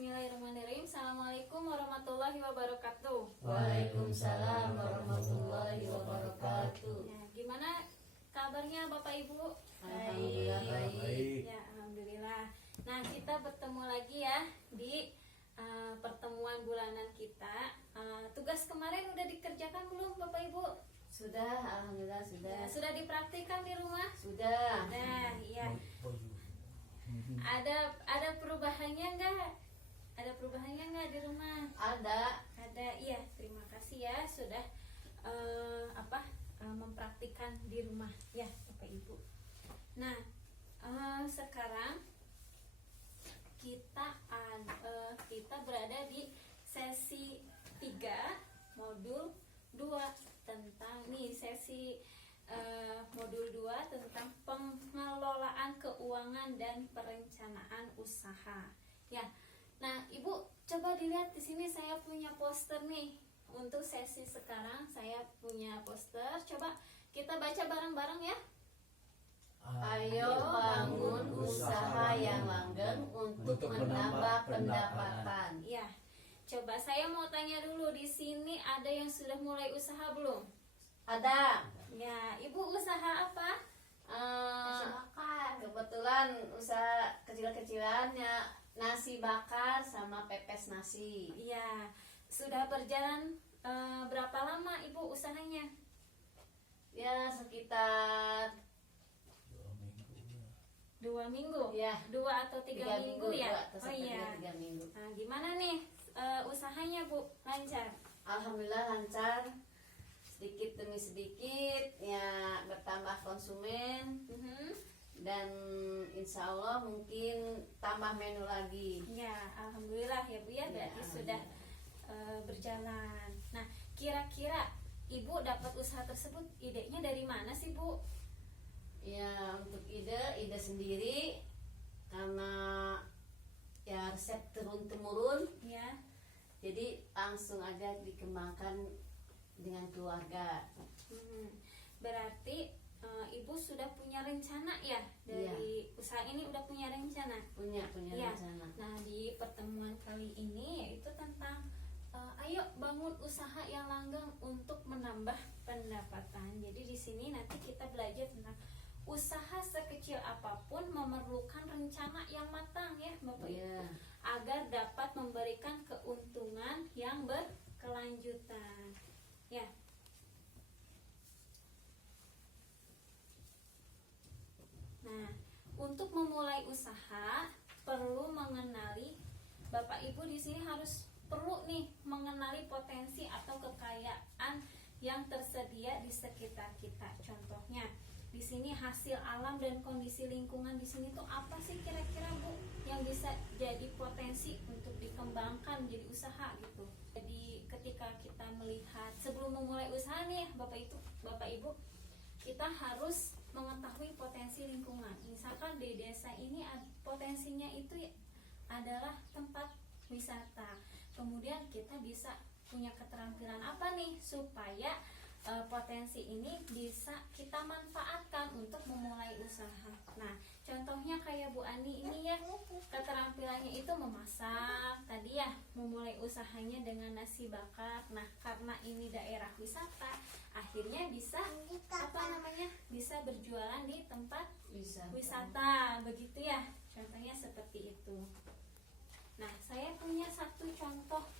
Bismillahirrahmanirrahim. Assalamualaikum warahmatullahi wabarakatuh. Waalaikumsalam warahmatullahi wabarakatuh. Ya, gimana kabarnya Bapak Ibu? Alhamdulillah baik. Ya, alhamdulillah. Nah, kita bertemu lagi ya di pertemuan bulanan kita. Tugas kemarin udah dikerjakan belum Bapak Ibu? Sudah, alhamdulillah sudah. Ya, sudah dipraktikkan di rumah? Sudah. Nah, iya. Ada perubahannya enggak? Ada perubahannya enggak di rumah? Ada. Ada, iya. Terima kasih ya sudah mempraktikkan di rumah ya Bapak Ibu. Nah, sekarang kita berada di sesi 3 modul 2 tentang sesi modul 2 tentang pengelolaan keuangan dan perencanaan usaha. Ya. Nah, Ibu coba dilihat di sini saya punya poster nih. Untuk sesi sekarang saya punya poster. Coba kita baca bareng-bareng ya. Ayo bangun usaha yang langgeng untuk menambah pendapatan. Ya. Coba saya mau tanya dulu, di sini ada yang sudah mulai usaha belum? Ada. Ya, Ibu usaha apa? Nasi bakar. Kebetulan usaha kecil-kecilannya nasi bakar sama pepes nasi. Iya. Sudah berjalan berapa lama Ibu usahanya? Ya sekitar 2 minggu. Ya. 2 atau 3 minggu ya. Oh iya. 3 minggu. Nah, gimana nih usahanya Bu? Lancar? Alhamdulillah lancar. Sedikit demi sedikit ya bertambah konsumen. Dan insya Allah mungkin tambah menu lagi. Ya, alhamdulillah ya Bu ya, berarti sudah berjalan. Nah, kira-kira Ibu dapat usaha tersebut idenya dari mana sih Bu? Ya untuk ide sendiri karena ya resep turun temurun. Ya. Jadi langsung aja dikembangkan dengan keluarga. Berarti Ibu sudah punya rencana ya dari usaha ini, udah punya rencana? Punya Ya. rencana. Nah, di pertemuan kali ini yaitu tentang ayo bangun usaha yang langgeng untuk menambah pendapatan. Jadi di sini nanti kita belajar tentang usaha sekecil apapun memerlukan rencana yang matang ya Bapak Ibu, agar dapat memberikan keuntungan yang berkelanjutan. Ya. Nah, untuk memulai usaha perlu mengenali, Bapak Ibu di sini harus perlu mengenali potensi atau kekayaan yang tersedia di sekitar kita. Contohnya, di sini hasil alam dan kondisi lingkungan di sini tuh apa sih kira-kira Bu yang bisa jadi potensi untuk dikembangkan jadi usaha gitu. Jadi ketika kita melihat sebelum memulai usaha nih Bapak Ibu, kita harus mengetahui potensi lingkungan. Misalkan di desa ini potensinya itu adalah tempat wisata. Kemudian kita bisa punya keterampilan apa nih supaya potensi ini bisa kita manfaatkan untuk memulai usaha. Nah, contohnya kayak Bu Ani ini ya, keterampilannya itu memasak tadi ya, memulai usahanya dengan nasi bakar. Nah, karena ini daerah wisata, akhirnya bisa bisa berjualan di tempat wisata, begitu ya. Contohnya seperti itu. Nah, saya punya satu contoh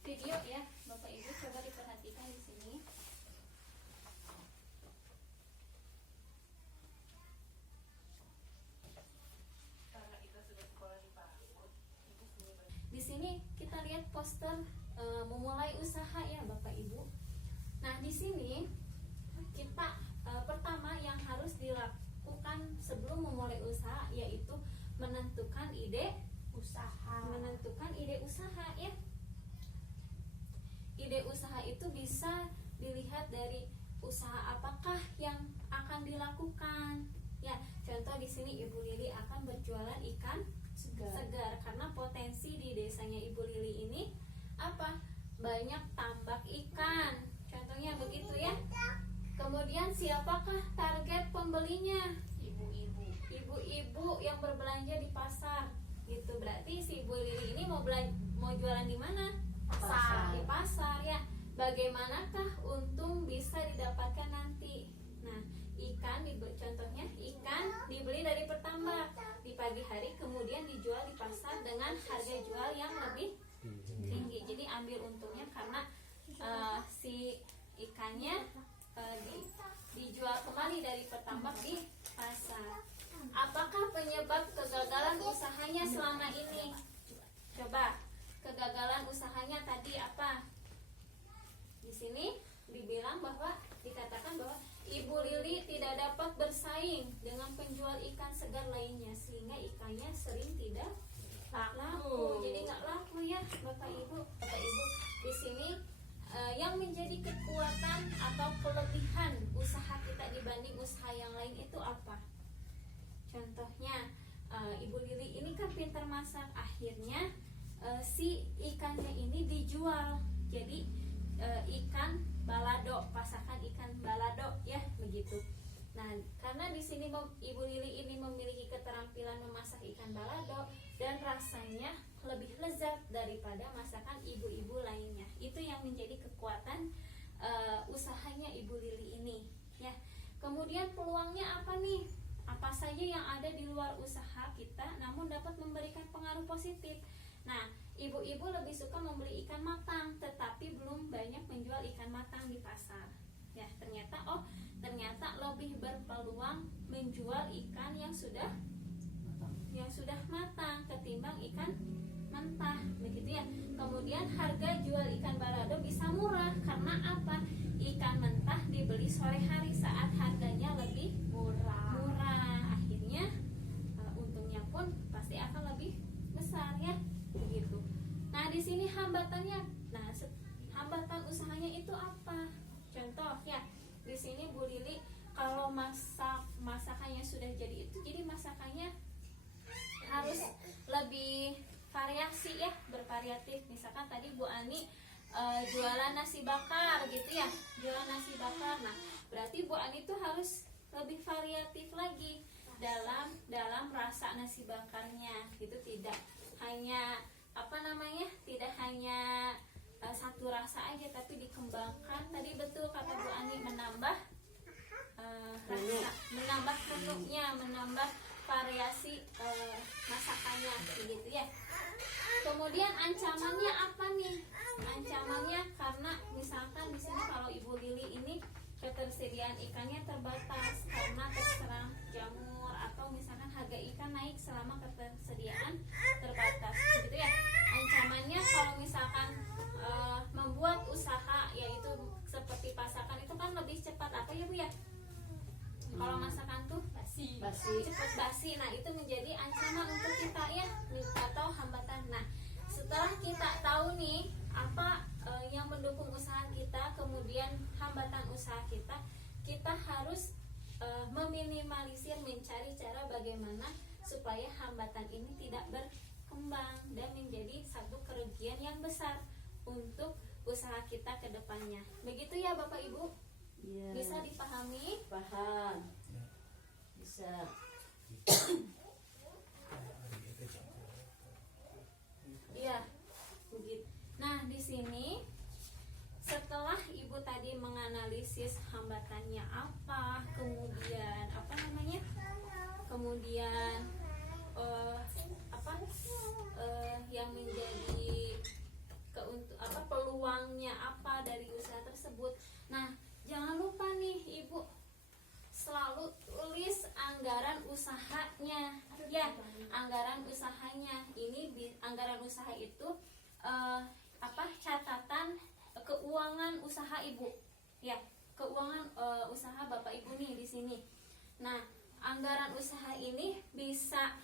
video ya, Bapak Ibu coba diperhatikan di sini. Di sini kita lihat poster memulai usaha ya Bapak Ibu. Nah, di sini kita pertama yang harus dilakukan sebelum memulai usaha yaitu menentukan ide usaha ya. Ide usaha itu bisa dilihat dari usaha apakah yang akan dilakukan. Ya, contoh di sini Ibu Lili akan berjualan ikan segar karena potensi di desanya Ibu Lili ini banyak tambak ikan. Contohnya begitu ya. Kemudian siapakah target pembelinya? Ibu-ibu yang berbelanja di pasar. gitu. Berarti si Ibu Lili ini mau jualan di mana? Pasar. Di pasar ya. Bagaimanakah untung bisa didapatkan nanti? Nah, contohnya ikan dibeli dari petambak di pagi hari, kemudian dijual di pasar dengan harga jual yang lebih tinggi. Jadi ambil untungnya karena si ikannya dijual kembali dari petambak di pasar. Apakah penyebab kegagalan usahanya selama ini? Coba, kegagalan usahanya tadi apa? Di sini dikatakan bahwa Ibu Lili tidak dapat bersaing dengan penjual ikan segar lainnya, sehingga ikannya sering tidak laku. Jadi nggak laku ya, Bapak Ibu. Di sini yang menjadi kekuatan atau kelebihan usaha kita dibanding usaha yang lain itu apa? Contohnya, Ibu Lili ini kan pintar masak, akhirnya si ikannya ini dijual. Jadi ikan balado, pasakan ikan balado ya, begitu. Nah, karena di sini Ibu Lili ini memiliki keterampilan memasak ikan balado dan rasanya lebih lezat daripada masakan ibu-ibu lainnya. Itu yang menjadi kekuatan usahanya Ibu Lili ini ya. Kemudian peluangnya apa nih? Apa saja yang ada di luar usaha kita namun dapat memberikan pengaruh positif. Nah, ibu-ibu lebih suka membeli ikan matang, tetapi belum banyak menjual ikan matang di pasar. Ya, ternyata lebih berpeluang menjual ikan yang sudah matang ketimbang ikan mentah, begitu ya. Kemudian harga jual ikan balado bisa murah karena apa? Ikan mentah dibeli sore hari saat harganya lebih murah. Akhirnya untungnya pun pasti akan lebih besar ya, begitu. Nah, di sini hambatannya. Nah, hambatan usahanya itu apa? Contoh ya, di sini Bu Lili kalau masakannya sudah jadi itu, jadi masakannya harus lebih variasi ya, bervariatif. Misalkan tadi Bu Ani jualan nasi bakar gitu ya, jualan nasi bakar. Nah, berarti Bu Ani tuh harus lebih variatif lagi dalam rasa nasi bakarnya gitu. Tidak hanya tidak hanya satu rasa aja, tapi dikembangkan. Tadi betul kata Bu Ani, menambah rasa, menambah menunya, menambah variasi masakannya begitu ya. Kemudian ancamannya apa nih? Ancamannya karena misalkan di sini kalau Ibu Lili ini ketersediaan ikannya terbatas karena terserang jamur, atau misalkan harga ikan naik selama ketersediaan terbatas gitu ya. Ancamannya kalau misalkan membuat usaha yaitu seperti pasakan itu kan lebih cepat apa ya Bu ya? Kalau masakan tuh cepat basi. Nah, itu menjadi ancaman untuk kita ya, atau hambatan. Nah, setelah kita tahu nih apa yang mendukung usaha kita, kemudian hambatan usaha kita, kita harus meminimalisir, mencari cara bagaimana supaya hambatan ini tidak berkembang dan menjadi satu kerugian yang besar untuk usaha kita ke depannya. Begitu ya Bapak Ibu? Ya. Bisa dipahami? Paham. Bisa. Iya, begitu. Nah, di sini setelah Ibu tadi menganalisis hambatannya apa, kemudian yang menjadi peluangnya apa dari usaha tersebut. Nah, jangan lupa nih Ibu selalu tulis anggaran usahanya ya, anggaran usahanya. Ini anggaran usaha itu catatan keuangan usaha Ibu ya, keuangan usaha Bapak Ibu nih di sini. Nah, anggaran usaha ini bisa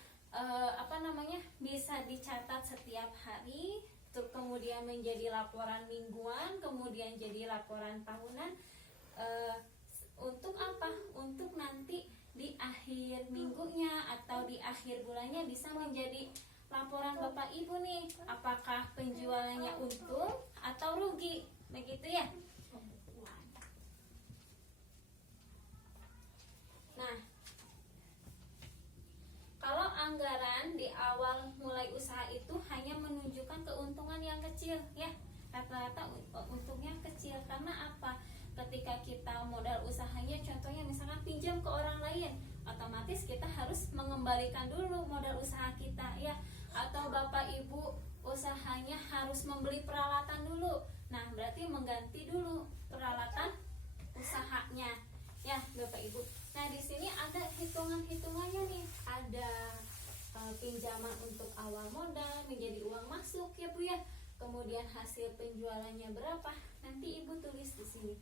bisa dicatat setiap hari, kemudian menjadi laporan mingguan, kemudian jadi laporan tahunan. Untuk apa? Untuk nanti di akhir minggunya atau di akhir bulannya bisa menjadi laporan Bapak Ibu nih, apakah penjualannya untung atau rugi, begitu ya. Nah, kalau anggaran di awal mulai kecil ya, rata-rata untungnya kecil. Karena apa? Ketika kita modal usahanya contohnya misalkan pinjam ke orang lain, otomatis kita harus mengembalikan dulu modal usaha kita ya. Atau bapak ibu usahanya harus membeli peralatan dulu, nah berarti mengganti dulu peralatan usahanya ya bapak ibu. Nah di sini ada hitungannya nih, ada pinjaman untuk awal modal menjadi uang masuk ya bu ya, kemudian hasil penjualannya berapa, nanti ibu tulis di sini.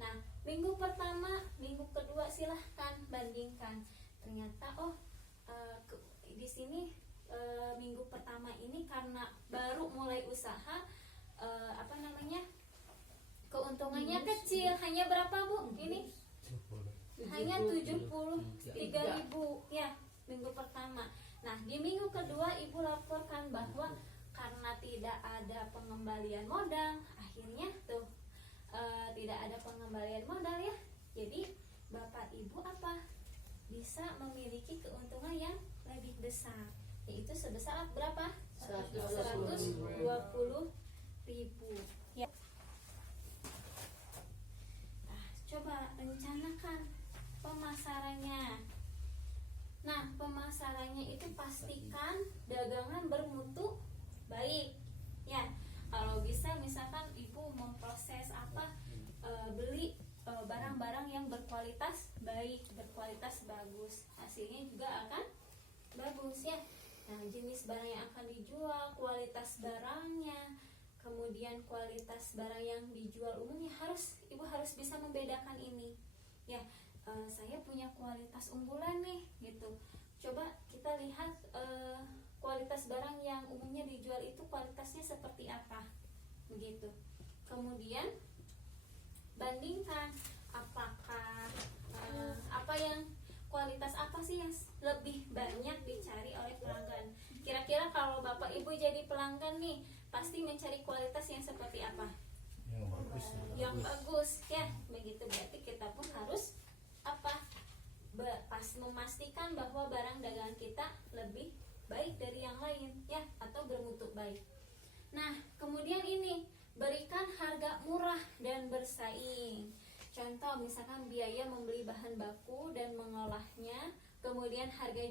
Nah minggu pertama, minggu kedua silahkan bandingkan. Ternyata di sini minggu pertama ini karena baru mulai usaha, keuntungannya kecil, hanya berapa bu? Ini hanya 73.000 ya minggu pertama. Nah di minggu kedua ibu laporkan bahwa karena tidak ada pengembalian modal, akhirnya tuh tidak ada pengembalian modal ya, jadi bapak ibu bisa memiliki keuntungan yang lebih besar, yaitu sebesar berapa? 120.000 ya. Nah, coba rencanakan pemasarannya. Nah, pemasarannya itu pastikan dagangan bermutu baik ya. Kalau bisa misalkan ibu memproses beli barang-barang yang berkualitas baik, berkualitas bagus, hasilnya juga akan bagus ya. Nah, jenis barang yang akan dijual, kualitas barangnya, kemudian kualitas barang yang dijual umumnya, ibu harus bisa membedakan ini ya. Saya punya kualitas unggulan nih gitu, coba kita lihat kualitas barang yang umumnya dijual itu kualitasnya seperti apa begitu. Kemudian bandingkan apakah kualitas apa sih yang lebih banyak dicari oleh pelanggan. Kira-kira kalau bapak ibu jadi pelanggan nih, pasti mencari kualitas yang seperti apa? Yang bagus ya. Begitu, berarti kita pun harus memastikan bahwa barang dagangan kita lebih baik dari yang lain ya, atau bermutu baik. Nah kemudian ini, berikan harga murah dan bersaing. Contoh misalkan biaya membeli bahan baku dan mengolahnya, kemudian harga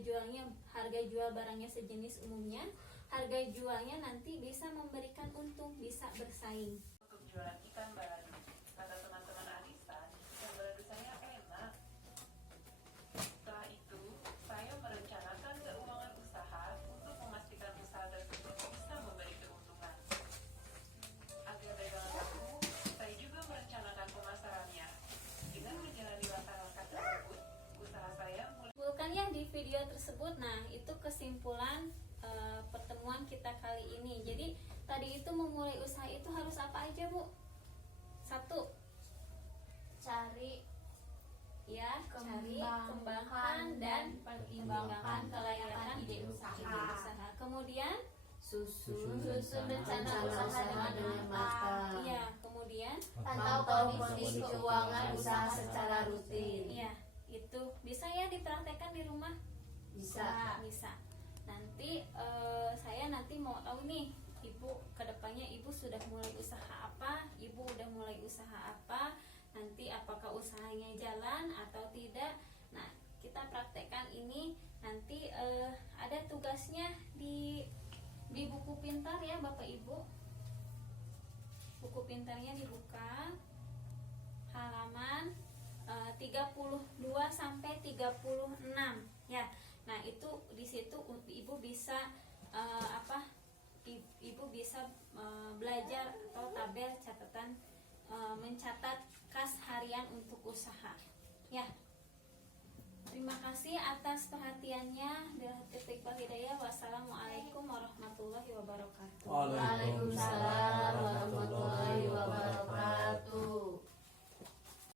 jual barangnya sejenis umumnya, harga jualnya nanti bisa memberikan untung, bisa bersaing. Untuk jualan ikan balado, kata teman-teman arisan, ikan balado saya enak. Setelah itu, saya merencanakan keuangan usaha untuk memastikan usaha tersebut bisa memberi keuntungan. Agar dagangan laku, saya juga merencanakan pemasarannya. Dengan menjalani langkah-langkah tersebut, usaha saya mulai. Bukan ya di video tersebut. Nah itu kesimpulan pertemuan kita kali ini. Jadi tadi itu memulai usaha itu harus apa aja bu? 1, Cari kembangkan dan pertimbangkan kelayakan ide usaha. Kemudian susun rencana usaha dengan matang. Iya, kemudian pantau kondisi keuangan usaha secara rutin. Iya, itu bisa ya dipraktekkan di rumah. Bisa. Nanti saya mau tahu nih, ibu kedepannya ibu sudah mulai usaha apa, ibu udah mulai usaha apa, nanti apakah usahanya jalan atau tidak. Nah kita praktekkan ini nanti, ada tugasnya di buku pintar ya bapak ibu. Buku pintarnya dibuka halaman 32 sampai 36 ya. Nah itu di situ ibu bisa ibu bisa belajar atau tabel catatan, mencatat kas harian untuk usaha ya. Terima kasih atas perhatiannya. Wassalamualaikum warahmatullahi wabarakatuh. Waalaikumsalam.